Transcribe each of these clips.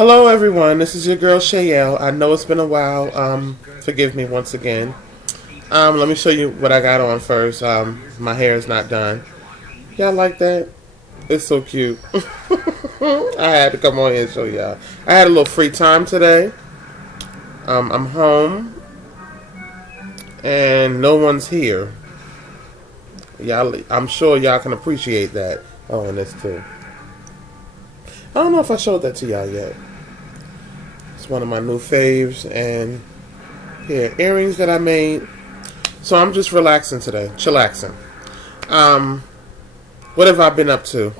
Hello, everyone. This is your girl Yall. I know it's been a while. Forgive me once again. Let me show you what I got on first. My hair is not done. Y'all like that? It's so cute. I had to come on here and show y'all. I had a little free time today. I'm home, and no one's here. Y'all, I'm sure y'all can appreciate that. Oh, and this too. I don't know if I showed that to y'all yet. It's one of my new faves, and here, earrings that I made. So I'm just relaxing today, chillaxing. What have I been up to?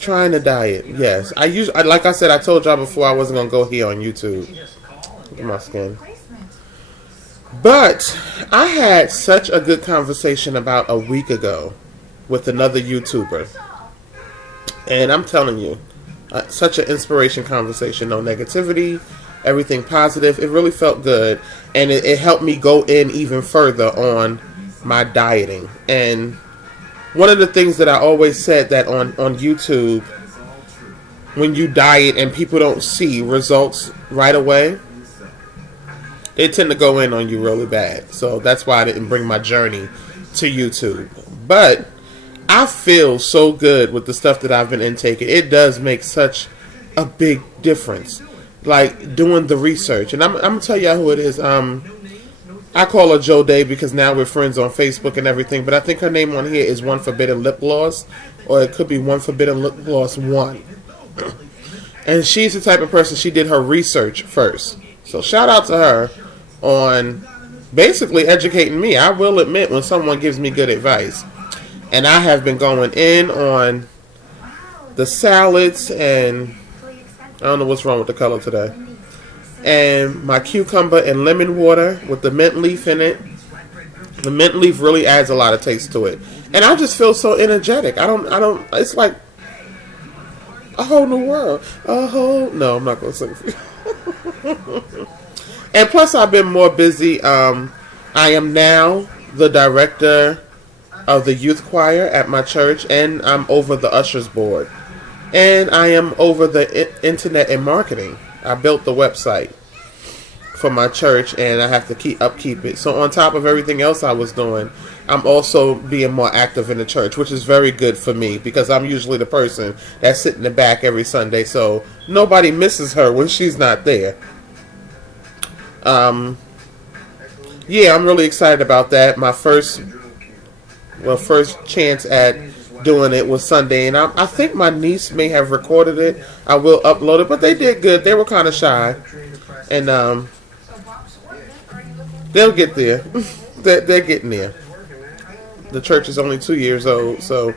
Trying to diet. Yes, like I said, I told y'all before I wasn't gonna go here on YouTube. Look at my skin. But I had such a good conversation about a week ago with another YouTuber, and I'm telling you. Such an inspiration conversation. No negativity, everything positive. It really felt good, and it helped me go in even further on my dieting. And one of the things that I always said that on YouTube, when you diet and people don't see results right away, they tend to go in on you really bad. So that's why I didn't bring my journey to YouTube. But I feel so good with the stuff that I've been intaking. It does make such a big difference. Like doing the research. And I'm going to tell y'all who it is. I call her Joe Day because now we're friends on Facebook and everything. But I think her name on here is One Forbidden Lip Gloss. Or it could be One Forbidden Lip Gloss 1. And she's the type of person, she did her research first. So shout out to her on basically educating me. I will admit when someone gives me good advice. And I have been going in on the salads, and I don't know what's wrong with the color today. And my cucumber and lemon water with the mint leaf in it. The mint leaf really adds a lot of taste to it. And I just feel so energetic. It's like a whole new world. No, I'm not going to sing for you. And plus I've been more busy. I am now the director of the youth choir at my church, and I'm over the ushers board, and I am over the internet and marketing. I built the website for my church, and I have to upkeep it. So on top of everything else I was doing, I'm also being more active in the church, which is very good for me because I'm usually the person that's sitting in the back every Sunday, so nobody misses her when she's not there. Yeah, I'm really excited about that. My first chance at doing it was Sunday, and I think my niece may have recorded it. I will upload it, but they did good. They were kind of shy, and they'll get there. They're getting there. The church is only 2 years old, so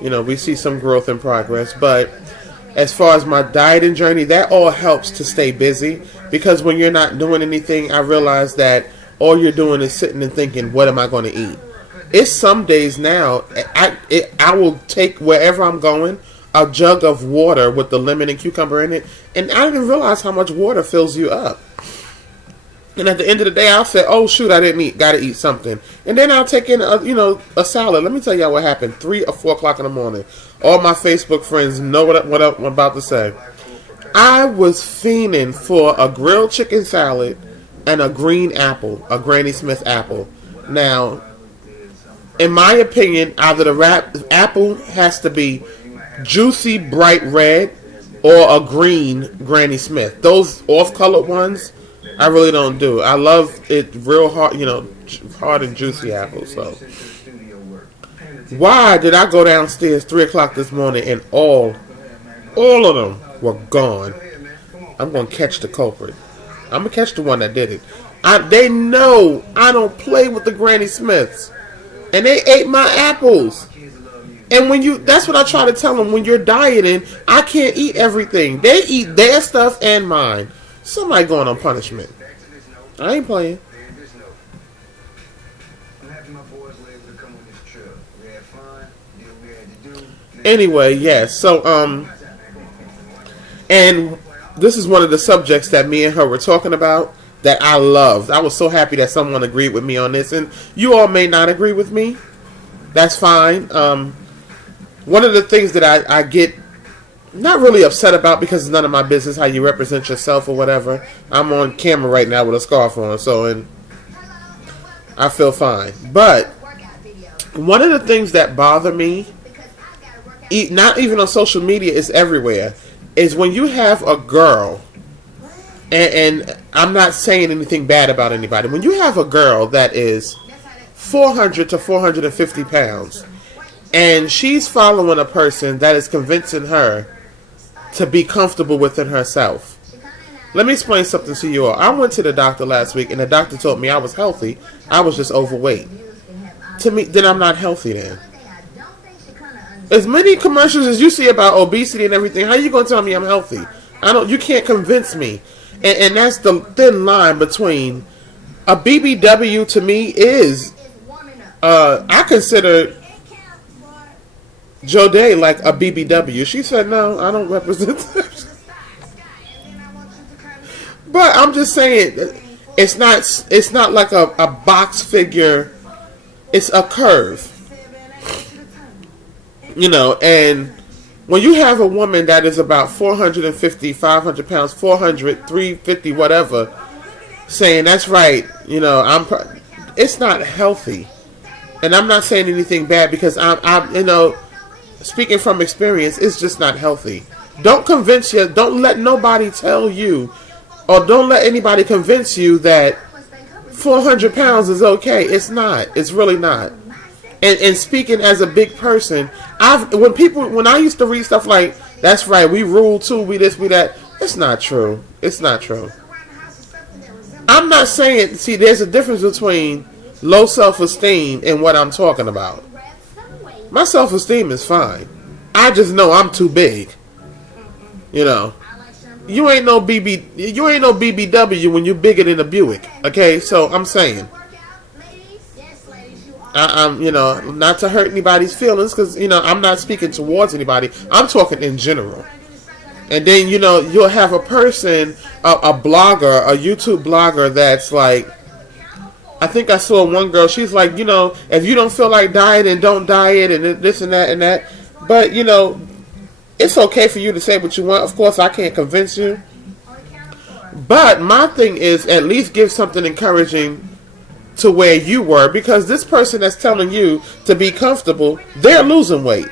we see some growth and progress. But as far as my dieting journey, that all helps to stay busy, because when you're not doing anything, I realize that all you're doing is sitting and thinking, what am I going to eat? It's some days now, I will take wherever I'm going a jug of water with the lemon and cucumber in it, and I didn't realize how much water fills you up. And at the end of the day, I'll say, oh shoot, I didn't eat, gotta eat something. And then I'll take in a salad. Let me tell y'all what happened, 3 or 4 o'clock in the morning. All my Facebook friends know what I'm about to say. I was fiending for a grilled chicken salad and a green apple, a Granny Smith apple. Now, in my opinion, either the apple has to be juicy, bright red, or a green Granny Smith. Those off-colored ones, I really don't do. I love it real hard, hard and juicy apples. So, why did I go downstairs 3 o'clock this morning and all of them were gone? I'm going to catch the culprit. I'm going to catch the one that did it. They know I don't play with the Granny Smiths. And they ate my apples. And that's what I try to tell them. When you're dieting, I can't eat everything. They eat their stuff and mine. Somebody going on punishment. I ain't playing. Anyway, yes. So, and this is one of the subjects that me and her were talking about that I loved. I was so happy that someone agreed with me on this, and you all may not agree with me. That's fine. One of the things that I get not really upset about, because it's none of my business how you represent yourself or whatever. I'm on camera right now with a scarf on, so and I feel fine. But one of the things that bother me, not even on social media, is everywhere, is when you have a girl, and I'm not saying anything bad about anybody, when you have a girl that is 400 to 450 pounds, and she's following a person that is convincing her to be comfortable within herself. Let me explain something to you all. I went to the doctor last week, and the doctor told me I was healthy. I was just overweight. To me, then I'm not healthy then. As many commercials as you see about obesity and everything, how are you going to tell me I'm healthy? You can't convince me. And that's the thin line between a BBW. To me is, I consider Joe Day like a BBW. She said, no, I don't represent them. But I'm just saying, it's not like a box figure. It's a curve. You know, and when you have a woman that is about 450, 500 pounds, 400, 350, whatever, saying that's right, you know, it's not healthy. And I'm not saying anything bad, because I'm you know, speaking from experience, it's just not healthy. Don't let nobody tell you, or don't let anybody convince you that 400 pounds is okay. It's not. It's really not. And speaking as a big person, when I used to read stuff like, that's right, we rule too, we this, we that, it's not true. It's not true. I'm not saying, see, there's a difference between low self-esteem and what I'm talking about. My self-esteem is fine. I just know I'm too big. You know. You ain't no BBW when you're bigger than a Buick. Okay? So I'm saying, I'm, you know, not to hurt anybody's feelings, because, you know, I'm not speaking towards anybody. I'm talking in general. And then, you know, you'll have a person, a blogger, a YouTube blogger that's like, I think I saw one girl, she's like, you know, if you don't feel like dieting, don't diet, and this and that and that. But, you know, it's okay for you to say what you want. Of course, I can't convince you. But my thing is, at least give something encouraging to where you were, because this person that's telling you to be comfortable, they're losing weight.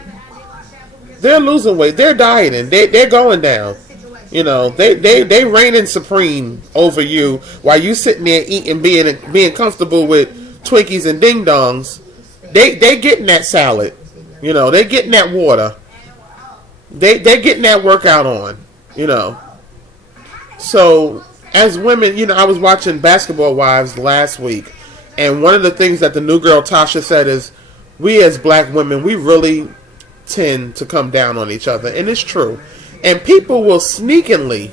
They're losing weight. They're dieting. They're going down. You know, they reigning supreme over you while you sitting there eating, being comfortable with Twinkies and Ding Dongs. They getting that salad. You know, they getting that water. They getting that workout on. You know. So as women, you know, I was watching Basketball Wives last week, and one of the things that the new girl Tasha said is, we as black women, we really tend to come down on each other, and it's true. And people will sneakily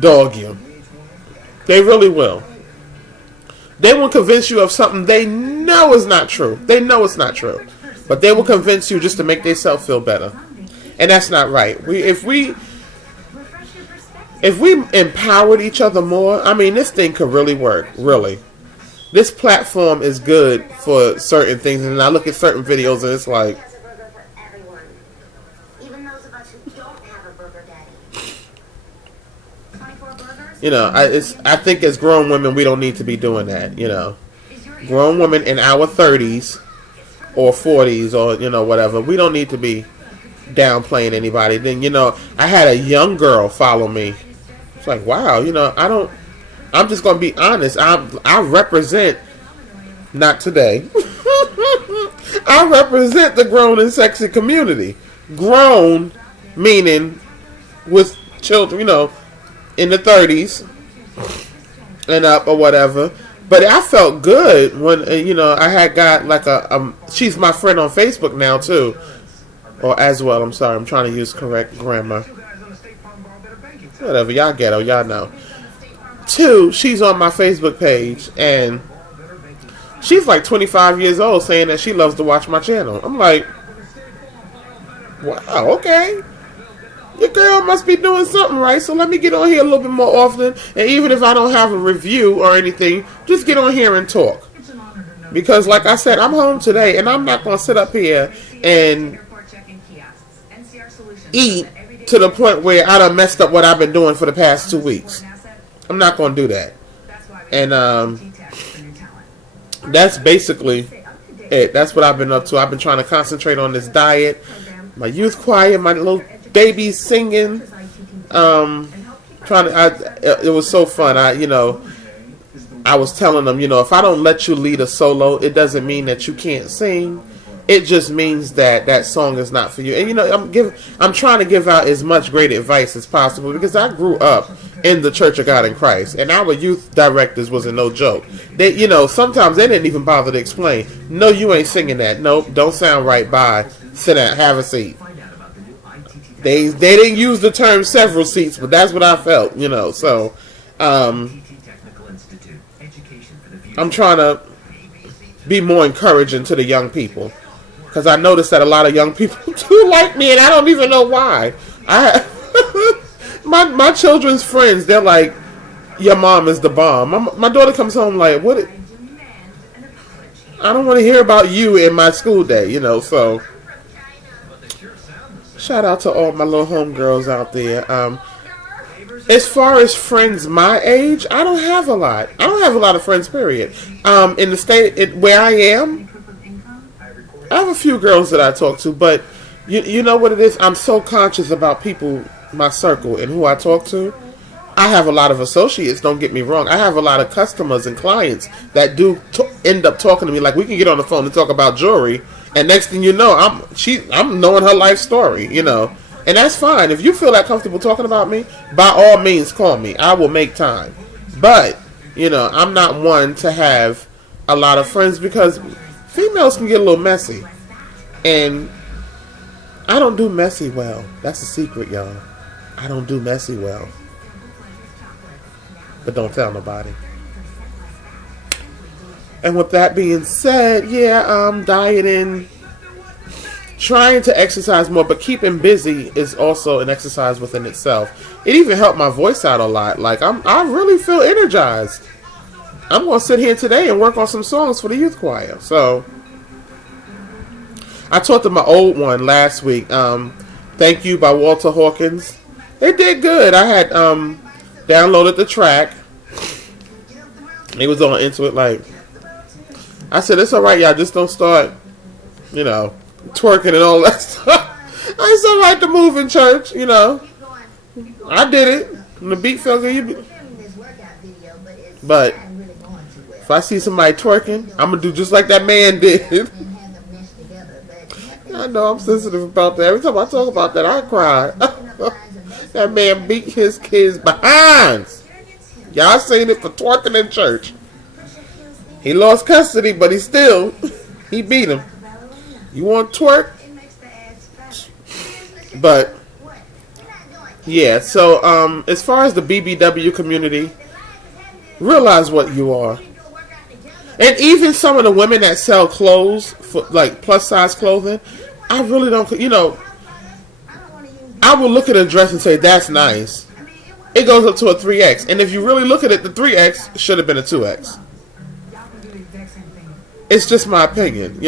dog you. They really will. They will convince you of something they know is not true. They know it's not true, but they will convince you just to make themselves feel better, and that's not right. If we empowered each other more, I mean, this thing could really work. Really, this platform is good for certain things, and I look at certain videos and it's like, you know, I think as grown women, we don't need to be doing that. You know, grown women in our 30s or 40s or, you know, whatever, we don't need to be downplaying anybody. Then, you know, I had a young girl follow me. It's like, wow, you know, I'm just going to be honest. I represent, not today, I represent the grown and sexy community. Grown, meaning with children, you know, in the 30s and up or whatever. But I felt good when, you know, I had got like she's my friend on Facebook now too. Or as well, I'm sorry, I'm trying to use correct grammar. Whatever, y'all ghetto, y'all know. 2, she's on my Facebook page, and she's like 25 years old, saying that she loves to watch my channel. I'm like, wow, okay. Your girl must be doing something right, so let me get on here a little bit more often. And even if I don't have a review or anything, just get on here and talk. Because like I said, I'm home today, and I'm not going to sit up here and eat to the point where I done messed up what I've been doing for the past 2 weeks. I'm not going to do that. And that's basically it. That's what I've been up to. I've been trying to concentrate on this diet. My youth choir, my little babies singing. It was so fun. I was telling them, if I don't let you lead a solo, it doesn't mean that you can't sing. It just means that song is not for you. And I'm trying to give out as much great advice as possible because I grew up in the Church of God in Christ, and our youth directors wasn't no joke. They, sometimes they didn't even bother to explain. No, you ain't singing that. Nope, don't sound right. Bye. Sit down. Have a seat. They didn't use the term several seats, but that's what I felt. So I'm trying to be more encouraging to the young people. Because I noticed that a lot of young people do like me, and I don't even know why. My children's friends, they're like, your mom is the bomb. My daughter comes home like, what? I don't want to hear about you in my school day, so. Shout out to all my little homegirls out there. As far as friends my age, I don't have a lot. I don't have a lot of friends, period. In the state where I am, I have a few girls that I talk to, but you know what it is? I'm so conscious about people, my circle, and who I talk to. I have a lot of associates, don't get me wrong. I have a lot of customers and clients that do end up talking to me. Like, we can get on the phone and talk about jewelry, and next thing you know, I'm knowing her life story, And that's fine. If you feel that comfortable talking about me, by all means, call me. I will make time. But, I'm not one to have a lot of friends because females can get a little messy. And I don't do messy well. That's a secret, y'all. I don't do messy well. But don't tell nobody. And with that being said, I'm dieting, trying to exercise more, but keeping busy is also an exercise within itself. It even helped my voice out a lot. Like, I really feel energized. I'm going to sit here today and work on some songs for the youth choir. So, I talked to my old one last week. Thank You by Walter Hawkins. They did good. I had downloaded the track. He was on into it like, I said, it's alright, y'all. Just don't start, twerking and all that stuff. It's alright to move in church, I did it. And the beat felt good. But if I see somebody twerking, I'm going to do just like that man did. I know I'm sensitive about that. Every time I talk about that, I cry. That man beat his kids behinds. Y'all seen it for twerking in church. He lost custody, but he beat him. You want to twerk? But, yeah, so, as far as the BBW community, realize what you are. And even some of the women that sell clothes, for like plus size clothing, I really don't, I will look at a dress and say, that's nice. It goes up to a 3X. And if you really look at it, the 3X should have been a 2X. It's just my opinion,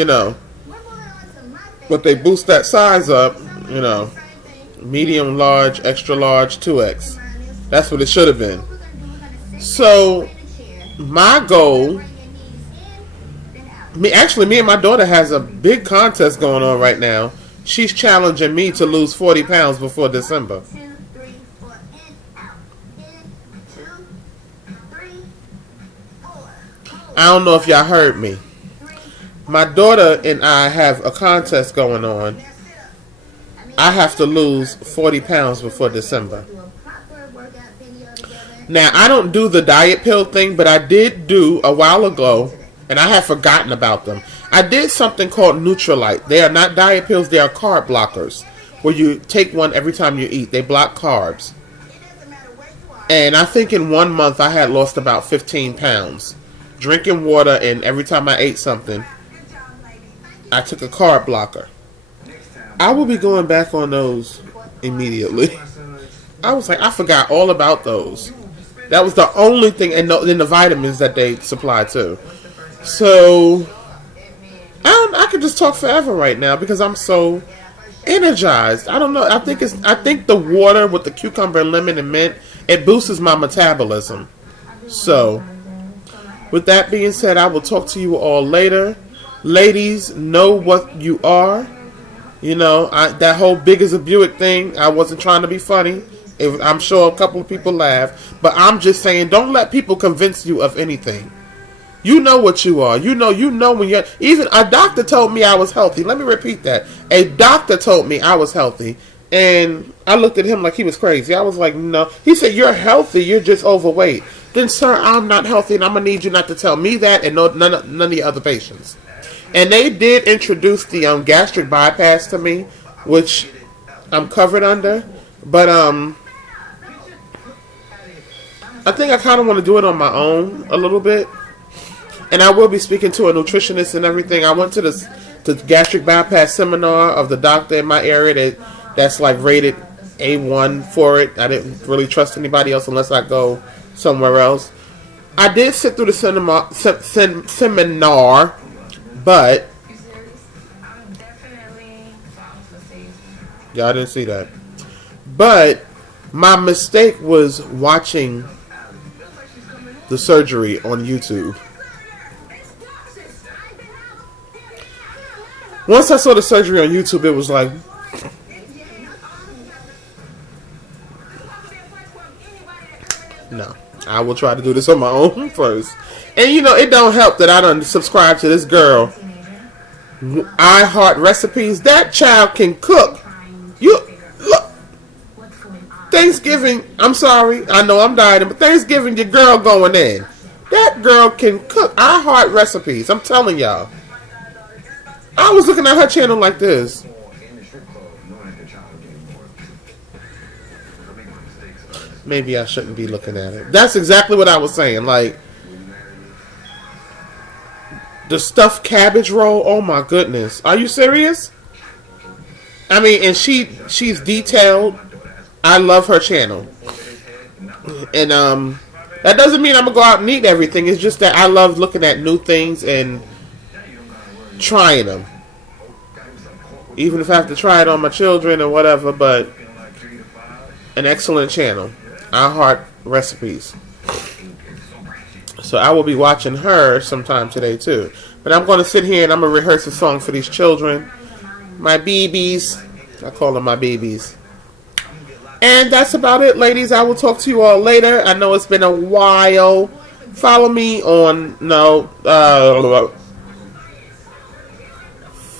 But they boost that size up, medium, large, extra large, 2X. That's what it should have been. So, my goal, me and my daughter has a big contest going on right now. She's challenging me to lose 40 pounds before December. I don't know if y'all heard me. My daughter and I have a contest going on. I have to lose 40 pounds before December. Now, I don't do the diet pill thing, but I did do a while ago, and I had forgotten about them. I did something called Nutrilite. They are not diet pills, they are carb blockers, where you take one every time you eat. They block carbs. And I think in 1 month I had lost about 15 pounds. Drinking water, and every time I ate something, I took a carb blocker. I will be going back on those immediately. I was like, I forgot all about those. That was the only thing, and then the vitamins that they supply too. So, I could just talk forever right now because I'm so energized. I don't know. I think the water with the cucumber and lemon and mint, it boosts my metabolism. So, with that being said, I will talk to you all later. Ladies, know what you are. You know, that whole big as a Buick thing, I wasn't trying to be funny. I'm sure a couple of people laugh. But I'm just saying, don't let people convince you of anything. You know what you are. You know when you're... Even a doctor told me I was healthy. Let me repeat that. A doctor told me I was healthy. And I looked at him like he was crazy. I was like, no. He said, you're healthy. You're just overweight. Then, sir, I'm not healthy. And I'm going to need you not to tell me that and none of the other patients. And they did introduce the gastric bypass to me, which I'm covered under. But I think I kind of want to do it on my own a little bit. And I will be speaking to a nutritionist and everything. I went to the gastric bypass seminar of the doctor in my area that's like rated A1 for it. I didn't really trust anybody else unless I go somewhere else. I did sit through the seminar, but y'all didn't see that. But my mistake was watching the surgery on YouTube. Once I saw the surgery on YouTube, it was like, no, I will try to do this on my own first. And you know, it don't help that I don't subscribe to this girl, I Heart Recipes. That child can cook. You look, Thanksgiving, I'm sorry, I know I'm dying, but Thanksgiving, your girl going in. That girl can cook. I Heart Recipes. I'm telling y'all. I was looking at her channel like this. Maybe I shouldn't be looking at it. That's exactly what I was saying. Like, the stuffed cabbage roll. Oh my goodness. Are you serious? I mean, and she's detailed. I love her channel. And that doesn't mean I'm going to go out and eat everything. It's just that I love looking at new things and trying them, even if I have to try it on my children or whatever. But an excellent channel, I Heart Recipes. So I will be watching her sometime today too. But I'm going to sit here and I'm going to rehearse a song for these children, my babies. I call them my babies. And that's about it, ladies. I will talk to you all later. I know it's been a while. Follow me on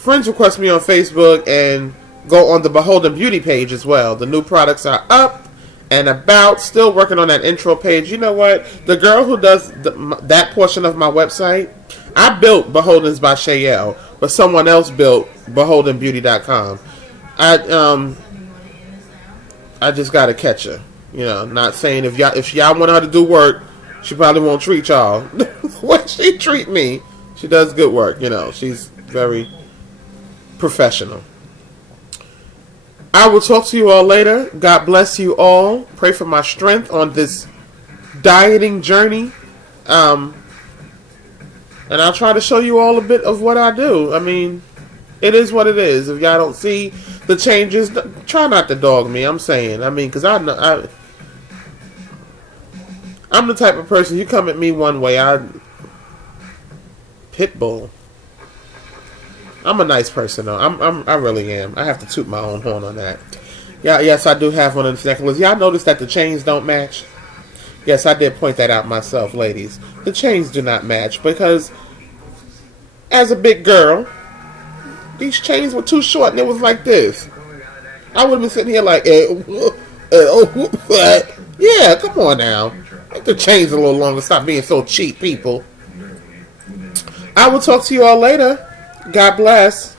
friends request me on Facebook and go on the Beholden Beauty page as well. The new products are up and about. Still working on that intro page. You know what? The girl who does that portion of my website, I built Beholden's by Yall, but someone else built BeholdenBeauty.com. I just gotta catch her. You know, not saying if y'all want her to do work, she probably won't treat y'all the way she treat me. She does good work. You know, she's very professional. I will talk to you all later. God bless you all. Pray for my strength on this dieting journey. And I'll try to show you all a bit of what I do. I mean, it is what it is. If y'all don't see the changes, try not to dog me. I'm saying. I mean, because I'm the type of person, you come at me one way, pit bull. I'm a nice person, though. I really am. I have to toot my own horn on that. Yeah, yes, I do have one of the necklaces. Y'all notice that the chains don't match? Yes, I did point that out myself, ladies. The chains do not match because, as a big girl, these chains were too short and it was like this. I would have been sitting here like, yeah, come on now. Make the chains a little longer. Stop being so cheap, people. I will talk to you all later. God bless.